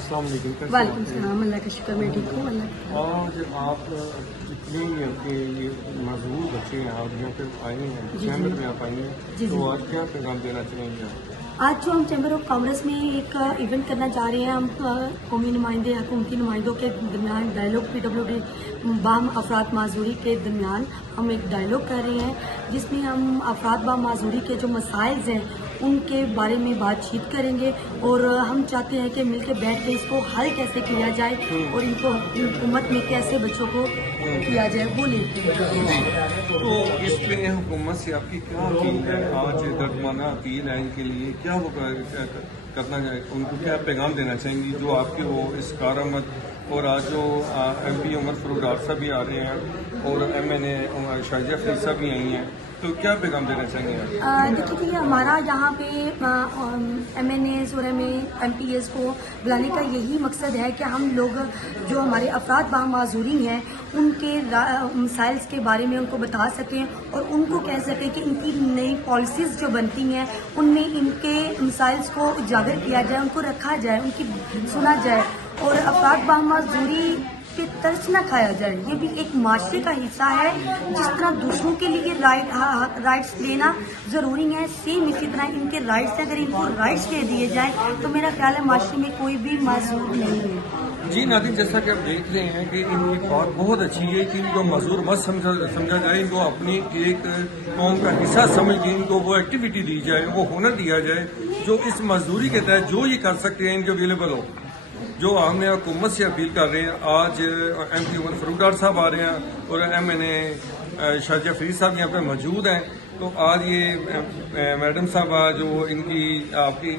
السلام علیکم. وعلیکم السلام. اللہ کا شکر میں ٹھیک ہوں. آج آپ اتنے کے یہ معذور بچے ہیں آپ یہاں پہ آئے ہیں چیمبر میں آپ آئی ہیں تو آج کیا پیغام دینا چاہیں گے آپ؟ آج جو ہم چیمبر آف کامرس میں ایک ایونٹ کرنا چاہ رہے ہیں، ہم قومی نمائندے حکومتی نمائندوں کے درمیان ڈائلاگ PWD بام افراد معذوری کے درمیان ہم ایک ڈائلاگ کر رہے ہیں جس میں ہم افراد بام معذوری کے جو مسائل ہیں ان کے بارے میں بات چیت کریں گے اور ہم چاہتے ہیں کہ مل کے بیٹھ کے اس کو حل کیسے کیا جائے اور ان کو حکومت میں کیسے بچوں کو کیا جائے وہ لیتے ہیں. تو اس میں حکومت سے آپ کی کیا اپیل ہے؟ آج دردمانہ اپیل ہے ان کے لیے، کیا وہ کرنا چاہے، ان کو کیا پیغام دینا چاہیں گی جو آپ کے وہ اس کارآمد اور آج جو MP عمر فاروق ڈار صاحب بھی آ رہے ہیں اور MNA شاہجہ فرید صاحب بھی آئی ہیں، تو کیا پیغام دینا چاہیں گے آپ؟ دیکھیے ہمارا یہاں پہ MNAs اور MPs کو بلانے کا یہی مقصد ہے کہ ہم لوگ جو ہمارے افراد بام معذوری ہیں ان کے مسائل کے بارے میں ان کو بتا سکیں اور ان کو کہہ سکیں کہ ان کی نئی پالیسیز جو بنتی ہیں ان میں ان کے مسائل کو اجاگر کیا جائے، ان کو رکھا جائے، ان کی سنا جائے اور افراد بام معذوری پہ ترس نہ کھایا جائے. یہ بھی ایک معاشرے کا حصہ ہے. جس طرح دوسروں کے لیے رائٹس لینا ضروری ہے، سیم اسی طرح ان کے رائٹس ہیں. اگر ان کو رائٹس دے دیے جائیں تو میرا خیال ہے معاشرے میں کوئی بھی معذور نہیں ہے. جی ناظرین، جیسا کہ آپ دیکھ رہے ہیں کہ ان کی بات بہت اچھی ہے کہ ان کو معذور مت سمجھا جائے، ان کو اپنی ایک قوم کا حصہ سمجھ کے ان کو وہ ایکٹیویٹی دی جائے، وہ ہنر دیا جائے جو اس مزدوری کے تحت جو یہ کر سکتے ہیں ان کے اویلیبل ہو. جو ہم نے حکومت سے اپیل کر رہے ہیں، آج MP عمر فاروق ڈار صاحب آ رہے ہیں اور MNA شاہجہ فرید صاحب یہاں پہ موجود ہیں. تو آج یہ میڈم صاحبہ جو ان کی آپ کی